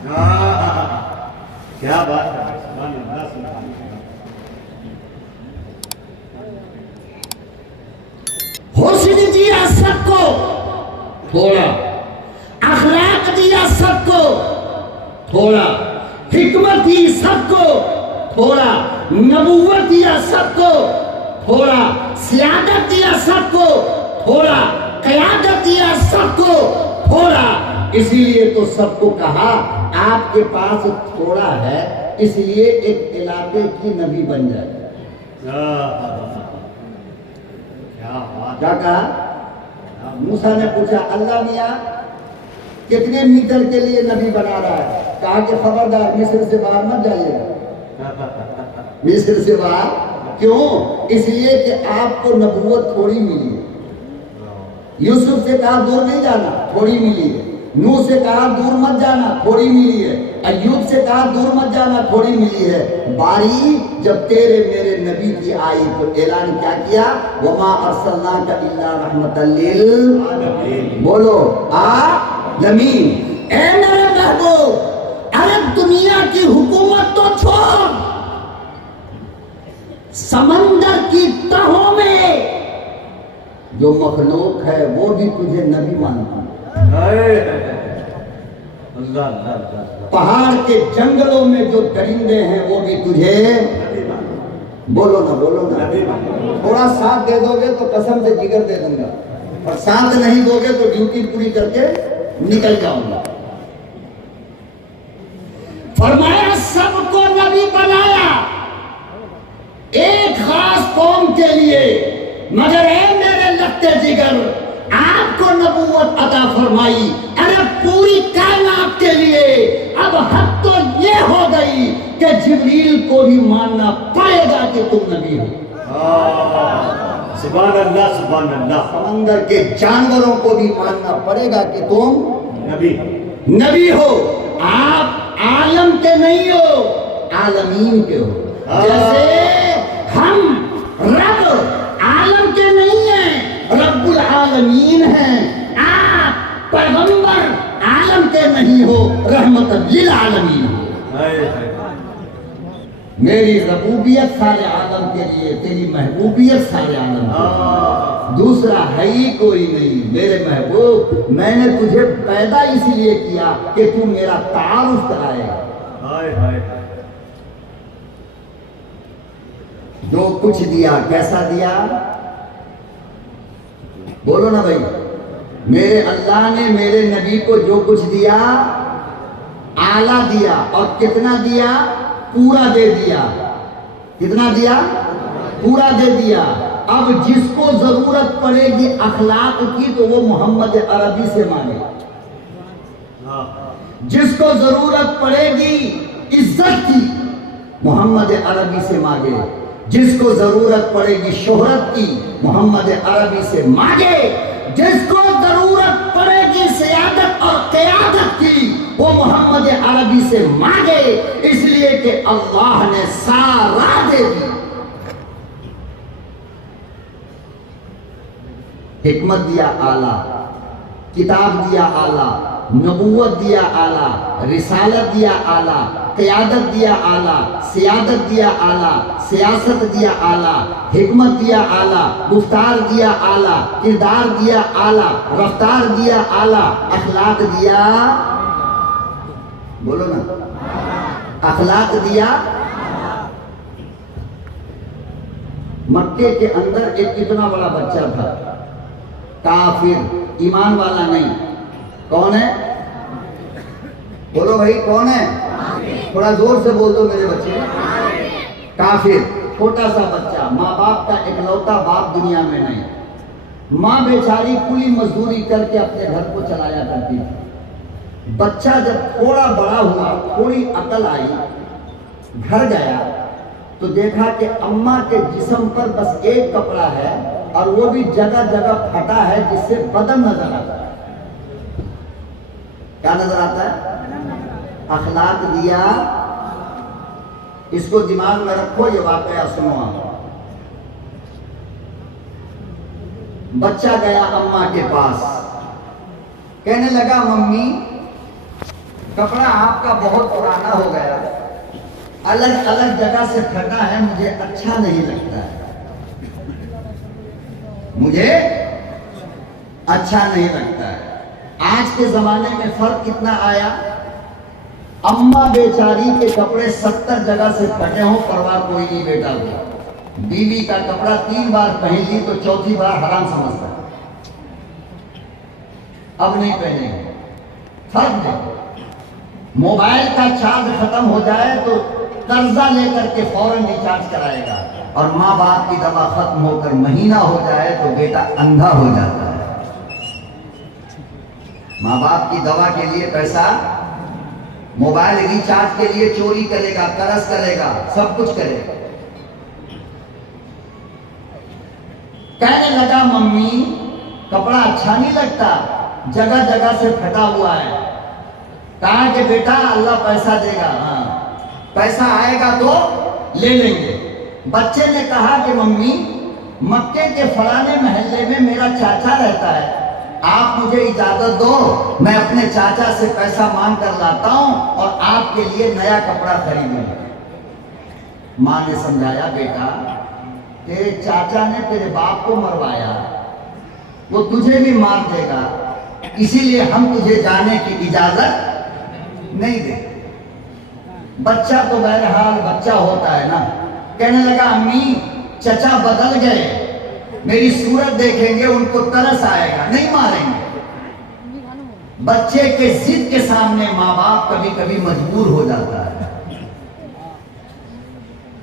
क्या बात है, सुभान अल्लाह, सुभान अल्लाह। हुस्न दिया सबको थोड़ा, अखलाक दिया सबको थोड़ा, हिकमत दी सबको थोड़ा, नबूवत दिया सबको थोड़ा, सियादत दिया सबको थोड़ा, क़यादत दिया सबको थोड़ा। इसीलिए तो सबको कहा आपके पास थोड़ा है, इसलिए एक इलाके की नबी बन जाए। क्या कहा? मूसा ने पूछा, अल्लाह मियाँ कितने मीटर के लिए नबी बना रहा है? कहा कि खबरदार मिस्र से बाहर मत जाइएगा। मिस्र से बाहर क्यों? इसलिए कि आपको नबूवत थोड़ी मिली है। यूसुफ से कहा दूर नहीं जाना, थोड़ी मिली है। नूह से कहा दूर मत जाना, थोड़ी मिली है। अय्यूब से कहा दूर मत जाना, थोड़ी मिली है। बारी जब तेरे मेरे नबी की आई तो ऐलान क्या किया? वमा अरसलनाका इल्ला रहमतल लिल आलमीन। बोलो आलमीन। ए मेरे महबूब, अरे दुनिया की हुकूमत तो छोड़, समंदर की तहों में जो मखलूक है वो भी तुझे नबी मानता है। पहाड़ के जंगलों में जो दरिंदे हैं वो भी तुझे, बोलो ना बोलो ना, थोड़ा साथ दे दोगे तो कसम से जिगर दे दूंगा, और साथ नहीं दोगे तो ड्यूटी पूरी करके निकल जाऊंगा। फरमाया सबको नबी बनाया एक खास कौम के लिए, मगर ए मेरे लगते जिगर आपको नबूवत अता फरमाई, अरे पूरी कायनात के लिए। अब हद तो ये हो गई कि जिब्रील को भी मानना पड़ेगा कि तुम नबी हो। सुभान अल्लाह, सुभान अल्लाह। समंदर के जानवरों को भी मानना पड़ेगा कि तुम नबी हो। आप आलम के नहीं हो, आलमीन के हो। जैसे हम रब आलम के नहीं हैं, रब्बुल आलमीन हैं। आप पैगंबर आलम के नहीं हो, रहमतन लिल आलमीन हो। मेरी रबूबियत सारे आलम के लिए, तेरी महबूबियत सारे आलम के लिए। दूसरा है ही कोई नहीं। मेरे महबूब, मैंने तुझे पैदा इसलिए किया कि तू मेरा तारुफ कराएगा। जो कुछ दिया कैसा दिया? बोलो ना भाई। मेरे अल्लाह ने मेरे नबी को जो कुछ दिया आला दिया, और कितना दिया? पूरा दे दिया। कितना दिया? पूरा दे दिया। अब जिसको जरूरत पड़ेगी अखलाक की तो वो मोहम्मद अरबी से मांगे। जिसको जरूरत पड़ेगी इज्जत की मोहम्मद अरबी से मांगे। जिसको जरूरत पड़ेगी शोहरत की मोहम्मद अरबी से मांगे। जिसको जरूरत पड़ेगी सियादत और क़यादत की वो मोहम्मद अरबी से मांगे, इसलिए कि अल्लाह ने सारा दे दिया। हिकमत दिया आला, किताब दिया आला, नबूवत दिया आला, रिसालत दिया आला, क़यादत दिया आला, सियादत दिया आला, सियासत दिया आला, हिकमत दिया आला, गुफ्तार दिया आला, किरदार दिया आला, रफ्तार दिया आला, अखलाक दिया, बोलो ना, अखलाक दिया। मक्के के अंदर एक कितना बड़ा बच्चा था, काफिर, ईमान वाला नहीं। कौन है? बोलो भाई, कौन है? थोड़ा जोर से बोल दो मेरे बच्चे। काफिर, छोटा सा बच्चा, माँ बाप का इकलौता बाप दुनिया में नहीं। माँ बेचारी कुली मजदूरी करके अपने घर को चलाया करती थी। बच्चा जब थोड़ा बड़ा हुआ, थोड़ी अकल आई, घर गया तो देखा कि अम्मा के जिस्म पर बस एक कपड़ा है और वो भी जगह जगह फटा है, जिससे बदन नजर आता है। क्या नजर आता है? अखलाक दिया। इसको दिमाग में रखो, ये वाकया सुनो आप। बच्चा गया अम्मा के पास, कहने लगा मम्मी कपड़ा आपका बहुत पुराना हो गया, अलग अलग जगह से फटा है, मुझे अच्छा नहीं लगता है, मुझे अच्छा नहीं लगता है। आज के जमाने में फर्क कितना आया, अम्मा बेचारी के कपड़े 70 जगह से फटे हों, परवाह कोई नहीं बेटा हुआ। बीवी का कपड़ा 3 बार पहन ली तो चौथी बार हराम समझता है, अब नहीं पहनेंगे। फर्क देखो, मोबाइल का चार्ज खत्म हो जाए तो कर्जा लेकर के फौरन रिचार्ज कराएगा, और माँ बाप की दवा खत्म होकर महीना हो जाए तो बेटा अंधा हो जाता है। माँ बाप की दवा के लिए पैसा, मोबाइल रिचार्ज के लिए चोरी करेगा, तरस करेगा, सब कुछ करेगा। कहने लगा मम्मी कपड़ा अच्छा नहीं लगता, जगह जगह से फटा हुआ है। कहा कि बेटा अल्लाह पैसा देगा, हाँ पैसा आएगा तो ले लेंगे। बच्चे ने कहा कि मम्मी मक्के के फलाने महल्ले में मेरा चाचा रहता है, आप मुझे इजाजत दो, मैं अपने चाचा से पैसा मांग कर लाता हूं और आपके लिए नया कपड़ा खरीदूंगा। मां ने समझाया बेटा तेरे चाचा ने तेरे बाप को मरवाया, वो तुझे भी मार देगा, इसीलिए हम तुझे जाने की इजाजत नहीं दे। बच्चा तो बहरहाल बच्चा होता है ना। कहने लगा अम्मी चचा बदल गए, मेरी सूरत देखेंगे उनको तरस आएगा, नहीं मारेंगे। बच्चे के जिद के सामने माँ बाप कभी कभी मजबूर हो जाता है।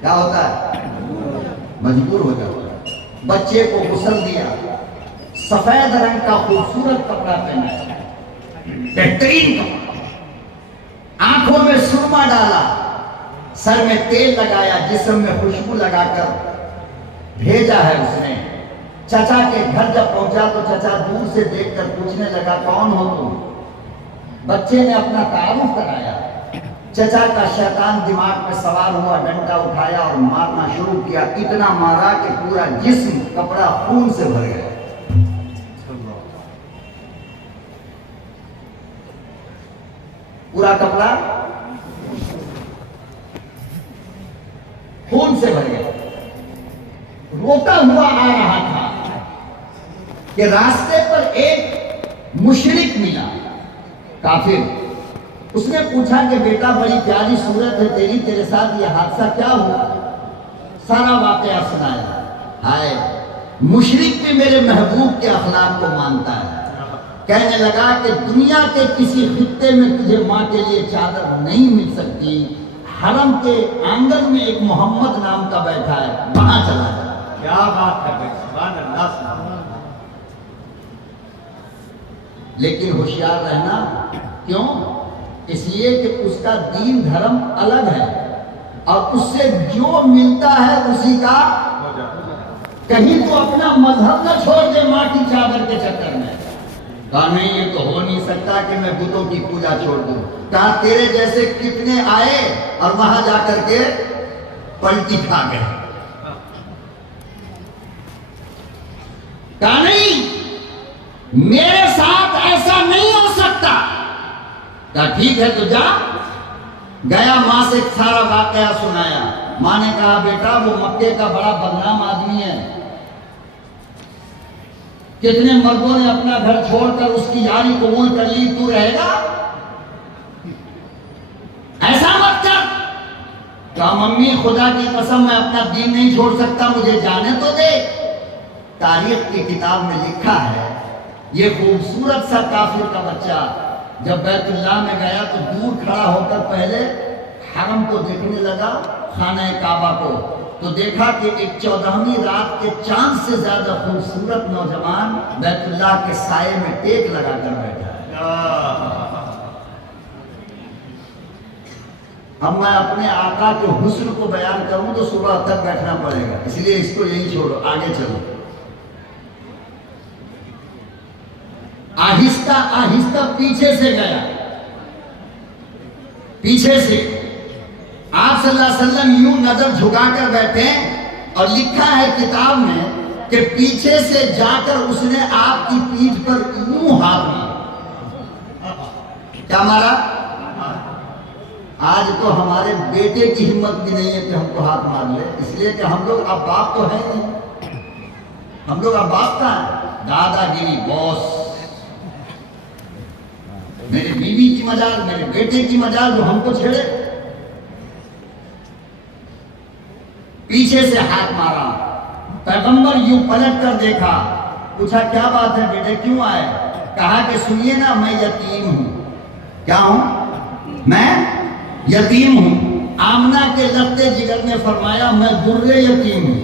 क्या होता है? मजबूर हो जाता है। बच्चे को गुस्ल दिया, सफेद रंग का खूबसूरत कपड़ा पहनाया, बेहतरीन कपड़ा, आंखों में सुरमा डाला, सर में तेल लगाया, जिस्म में खुशबू लगाकर भेजा है उसने। चचा के घर जब पहुंचा तो चचा दूर से देखकर पूछने लगा कौन हो तुम? बच्चे ने अपना तारुफ कराया। चचा का शैतान दिमाग में सवार हुआ, डंडा उठाया और मारना शुरू किया। इतना मारा कि पूरा जिस्म कपड़ा खून से भर गया। पूरा कपड़ा खून से भर गया। रोता हुआ आ रहा था कि रास्ते पर एक मुशरिक मिला, काफिर। उसने पूछा कि बेटा बड़ी प्यारी सूरत है तेरी, तेरे साथ यह हादसा क्या हुआ? सारा वाकया सुनाया। हाय, मुशरिक भी मेरे महबूब के अखलाक को मानता है। कहने लगा कि दुनिया के किसी खित्ते में तुझे माँ के लिए चादर नहीं मिल सकती, हरम के आंगन में एक मोहम्मद नाम का बैठा है, वहां चला जा। क्या बात है भाई, सुभान अल्लाह। लेकिन होशियार रहना, क्यों? इसलिए कि उसका दीन धर्म अलग है और उससे जो मिलता है उसी का। कहीं तो अपना मजहब न छोड़ दे माँ की चादर के चक्कर में। कहा नहीं, ये तो हो नहीं सकता कि मैं बुतों की पूजा छोड़ दूं। कहा तेरे जैसे कितने आए और वहां जाकर के पलटी खा गए। कहा नहीं, मेरे साथ ऐसा नहीं हो सकता। कहा ठीक है तो जा। गया, मां से सारा वाकया सुनाया। मां ने कहा बेटा वो मक्के का बड़ा बदनाम आदमी है, कितने मर्दों ने अपना घर छोड़कर उसकी यारी कबूल कर ली, तू रहेगा? ऐसा मत कर। कहा मम्मी खुदा की कसम मैं अपना दीन नहीं छोड़ सकता, मुझे जाने तो दे। तारीख की किताब में लिखा है ये खूबसूरत सा काफिर का बच्चा जब बैतुल्लाह में गया तो दूर खड़ा होकर पहले हरम को देखने लगा, खाना काबा को, तो देखा कि एक 14वीं रात के चांद से ज्यादा खूबसूरत नौजवान बैतुल्लाह के साये में टेक लगाकर बैठा है। अब मैं अपने आका के हुस्न को बयान करूं तो सुबह तक बैठना पड़ेगा, इसलिए इसको यही छोड़ो, आगे चलो। आहिस्ता आहिस्ता पीछे से गया, पीछे से। आप सल्लल्लाहु अलैहि वसल्लम यूं नजर झुकाकर बैठे और लिखा है किताब में कि पीछे से जाकर उसने आपकी पीठ पर यूं हाथ मारा। क्या मारा? आज तो हमारे बेटे की हिम्मत भी नहीं है कि हमको हाथ मार ले, इसलिए कि हम लोग अब बाप तो है नहीं। हम लोग अब बाप का दादागिरी, बॉस, मेरी बीवी की मजाल, मेरे बेटे की मजाल जो हमको छेड़े, पीछे से हाथ मारा। पैगंबर यूं पलट कर देखा, पूछा क्या बात है बेटे, क्यों आए? कहा कि सुनिए ना, मैं यतीम हूं। क्या हूं? मैं यतीम हूं। आमना के लत्ते जिगर ने फरमाया मैं दुर्रे यतीम हूं।